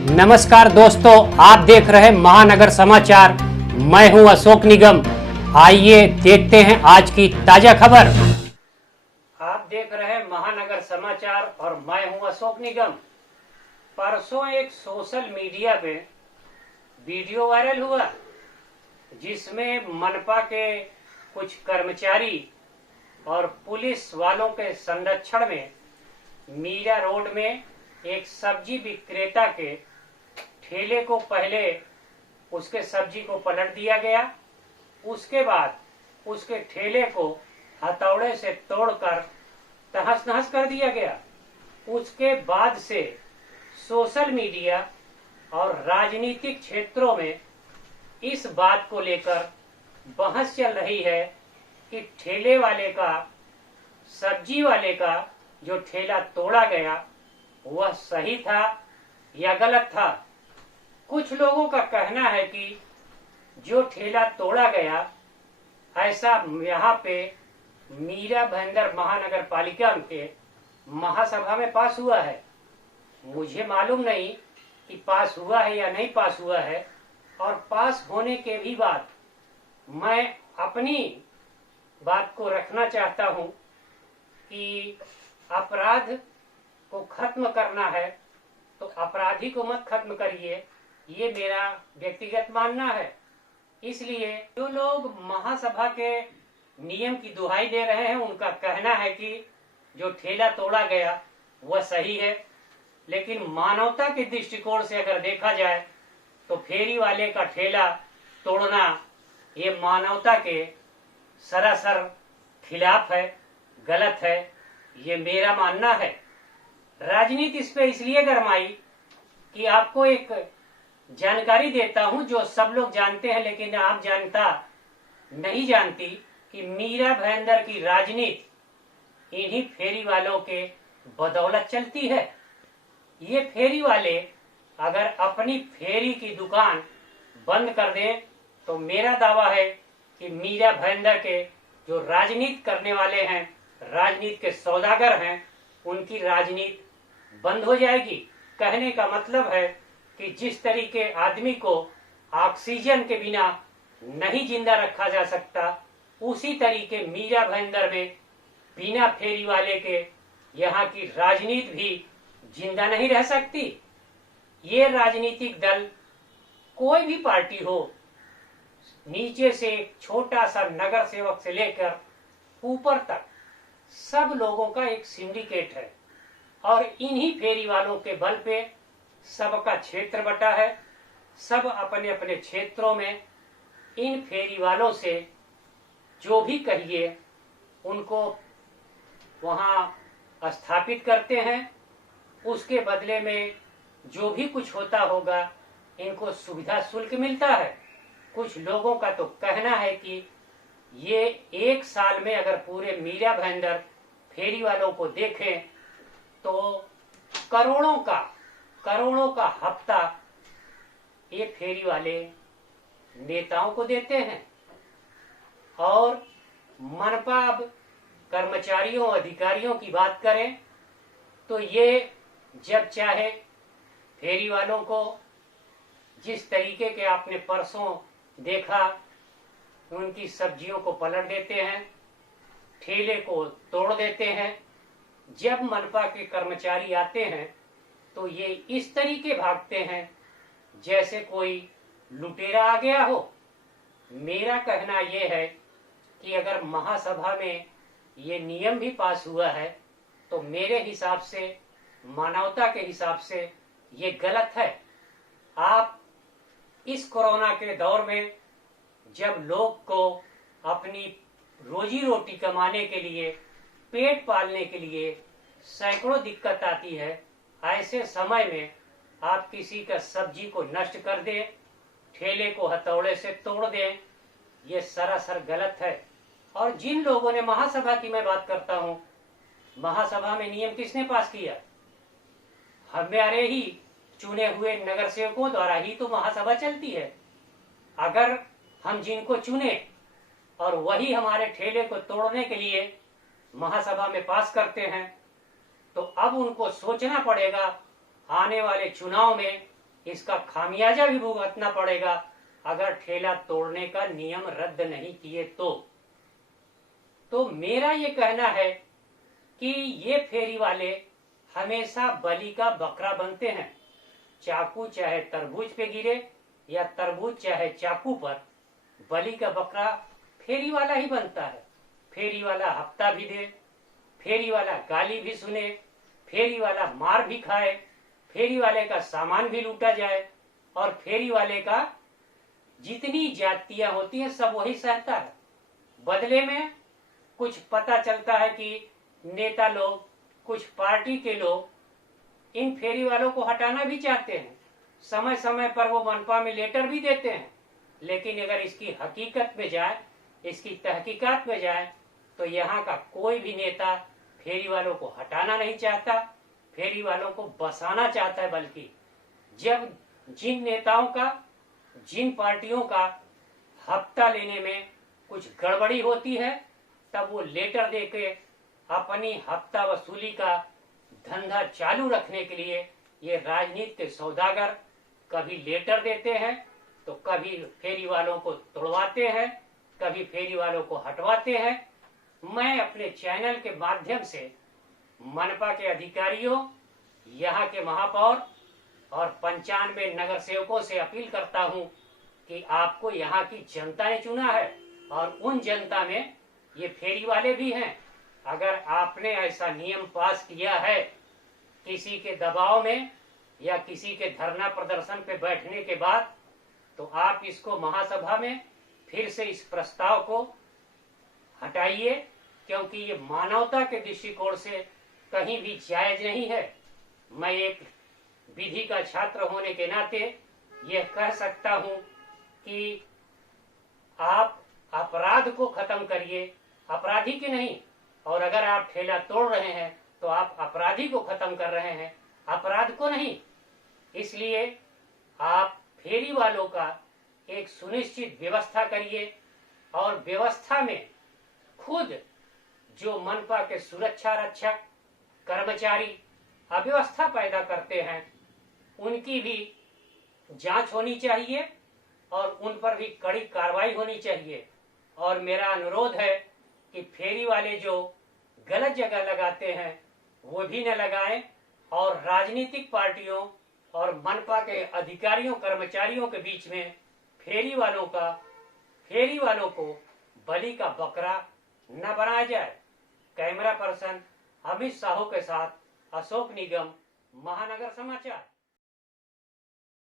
नमस्कार दोस्तों, आप देख रहे हैं महानगर समाचार। मैं हूं अशोक निगम। आइए देखते हैं आज की ताजा खबर। आप देख रहे हैं महानगर समाचार और मैं हूं अशोक निगम। परसों एक सोशल मीडिया पे वीडियो वायरल हुआ जिसमें मनपा के कुछ कर्मचारी और पुलिस वालों के संरक्षण में मीरा रोड में एक सब्जी विक्रेता के ठेले को पहले उसके सब्जी को पलट दिया गया, उसके बाद उसके ठेले को हथौड़े से तोड़कर तहस नहस कर दिया गया। उसके बाद से सोशल मीडिया और राजनीतिक क्षेत्रों में इस बात को लेकर बहस चल रही है कि ठेले वाले का, सब्जी वाले का जो ठेला तोड़ा गया वह सही था या गलत था। कुछ लोगों का कहना है कि जो ठेला तोड़ा गया ऐसा यहाँ पे मीरा भाईंदर महानगर पालिका के महासभा में पास हुआ है। मुझे मालूम नहीं कि पास हुआ है या नहीं पास हुआ है, और पास होने के भी बाद मैं अपनी बात को रखना चाहता हूं कि अपराध को खत्म करना है तो अपराधी को मत खत्म करिए, ये मेरा व्यक्तिगत मानना है। इसलिए जो लोग महासभा के नियम की दुहाई दे रहे हैं उनका कहना है कि जो ठेला तोड़ा गया वह सही है, लेकिन मानवता के दृष्टिकोण से अगर देखा जाए तो फेरी वाले का ठेला तोड़ना ये मानवता के सरासर खिलाफ है, गलत है, ये मेरा मानना है। राजनीति इस पे इसलिए गरमाई कि आपको एक जानकारी देता हूं जो सब लोग जानते हैं लेकिन आप जनता नहीं जानती कि मीरा भाईंदर की राजनीति इन्हीं फेरी वालों के बदौलत चलती है। ये फेरी वाले अगर अपनी फेरी की दुकान बंद कर दें तो मेरा दावा है कि मीरा भाईंदर के जो राजनीति करने वाले हैं, राजनीति के सौदागर हैं, उनकी राजनीति बंद हो जाएगी। कहने का मतलब है कि जिस तरीके आदमी को ऑक्सीजन के बिना नहीं जिंदा रखा जा सकता, उसी तरीके मीरा भाईंदर में बिना फेरी वाले के यहाँ की राजनीति भी जिंदा नहीं रह सकती। ये राजनीतिक दल कोई भी पार्टी हो, नीचे से छोटा सा नगर सेवक से लेकर ऊपर तक सब लोगों का एक सिंडिकेट है और इन्हीं फेरी वालों के बल पे सबका क्षेत्र बटा है। सब अपने अपने क्षेत्रों में इन फेरी वालों से जो भी कहिए उनको वहां स्थापित करते हैं। उसके बदले में जो भी कुछ होता होगा इनको सुविधा शुल्क मिलता है। कुछ लोगों का तो कहना है कि ये एक साल में अगर पूरे मीरा भाईंदर फेरी वालों को देखें तो करोड़ों का हफ्ता ये फेरी वाले नेताओं को देते हैं। और मनपा कर्मचारियों अधिकारियों की बात करें तो ये जब चाहे फेरी वालों को जिस तरीके के आपने परसों देखा उनकी सब्जियों को पलट देते हैं, ठेले को तोड़ देते हैं। जब मनपा के कर्मचारी आते हैं तो ये इस तरीके भागते हैं जैसे कोई लुटेरा आ गया हो। मेरा कहना यह है कि अगर महासभा में ये नियम भी पास हुआ है तो मेरे हिसाब से, मानवता के हिसाब से ये गलत है। आप इस कोरोना के दौर में जब लोग को अपनी रोजी रोटी कमाने के लिए, पेट पालने के लिए सैकड़ों दिक्कत आती है, ऐसे समय में आप किसी का सब्जी को नष्ट कर दें, ठेले को हथौड़े से तोड़ दें, ये सरासर गलत है। और जिन लोगों ने महासभा की मैं बात करता हूं, महासभा में नियम किसने पास किया? हमारे ही चुने हुए नगर सेवकों द्वारा ही तो महासभा चलती है। अगर हम जिनको चुने और वही हमारे ठेले को तोड़ने के लिए महासभा में पास करते हैं तो अब उनको सोचना पड़ेगा आने वाले चुनाव में इसका खामियाजा भी भुगतना पड़ेगा अगर ठेला तोड़ने का नियम रद्द नहीं किए तो मेरा ये कहना है कि ये फेरी वाले हमेशा बलि का बकरा बनते हैं। चाकू चाहे तरबूज पे गिरे या तरबूज चाहे चाकू पर, बलि का बकरा फेरी वाला ही बनता है। फेरी वाला हफ्ता भी दे, फेरी वाला गाली भी सुने, फेरी वाला मार भी खाए, फेरी वाले का सामान भी लूटा जाए और फेरी वाले का जितनी जातियां होती हैं सब वही सहता है। बदले में कुछ पता चलता है कि नेता लोग, कुछ पार्टी के लोग इन फेरी वालों को हटाना भी चाहते हैं। समय समय पर वो मनपा में लेटर भी देते हैं, लेकिन अगर इसकी हकीकत में जाए, इसकी तहकीकात में जाए, तो यहाँ का कोई भी नेता फेरी वालों को हटाना नहीं चाहता, फेरी वालों को बसाना चाहता है। बल्कि जब जिन नेताओं का, जिन पार्टियों का हफ्ता लेने में कुछ गड़बड़ी होती है, तब वो लेटर देके अपनी हफ्ता वसूली का धंधा चालू रखने के लिए ये राजनीति के सौदागर कभी लेटर देते हैं तो कभी फेरी वालों को तोड़वाते हैं, कभी फेरी वालों को हटवाते हैं। मैं अपने चैनल के माध्यम से मनपा के अधिकारियों, यहाँ के महापौर और 95 नगर सेवकों से अपील करता हूँ कि आपको यहाँ की जनता ने चुना है और उन जनता में ये फेरी वाले भी हैं। अगर आपने ऐसा नियम पास किया है किसी के दबाव में या किसी के धरना प्रदर्शन पे बैठने के बाद, तो आप इसको महासभा में फिर से इस प्रस्ताव को हटाइए, क्योंकि ये मानवता के दृष्टिकोण से कहीं भी जायज नहीं है। मैं एक विधि का छात्र होने के नाते यह कह सकता हूं कि आप अपराध को खत्म करिए, अपराधी के नहीं। और अगर आप ठेला तोड़ रहे हैं तो आप अपराधी को खत्म कर रहे हैं, अपराध को नहीं। इसलिए आप फेरी वालों का एक सुनिश्चित व्यवस्था करिए और व्यवस्था में खुद जो मनपा के सुरक्षा रक्षक कर्मचारी अव्यवस्था पैदा करते हैं उनकी भी जांच होनी चाहिए और उन पर भी कड़ी कार्रवाई होनी चाहिए। और मेरा अनुरोध है कि फेरी वाले जो गलत जगह लगाते हैं वो भी न लगाएं और राजनीतिक पार्टियों और मनपा के अधिकारियों कर्मचारियों के बीच में फेरी वालों को बलि का बकरा न बनाया जाए। कैमरा पर्सन अमित साहू के साथ अशोक निगम, महानगर समाचार।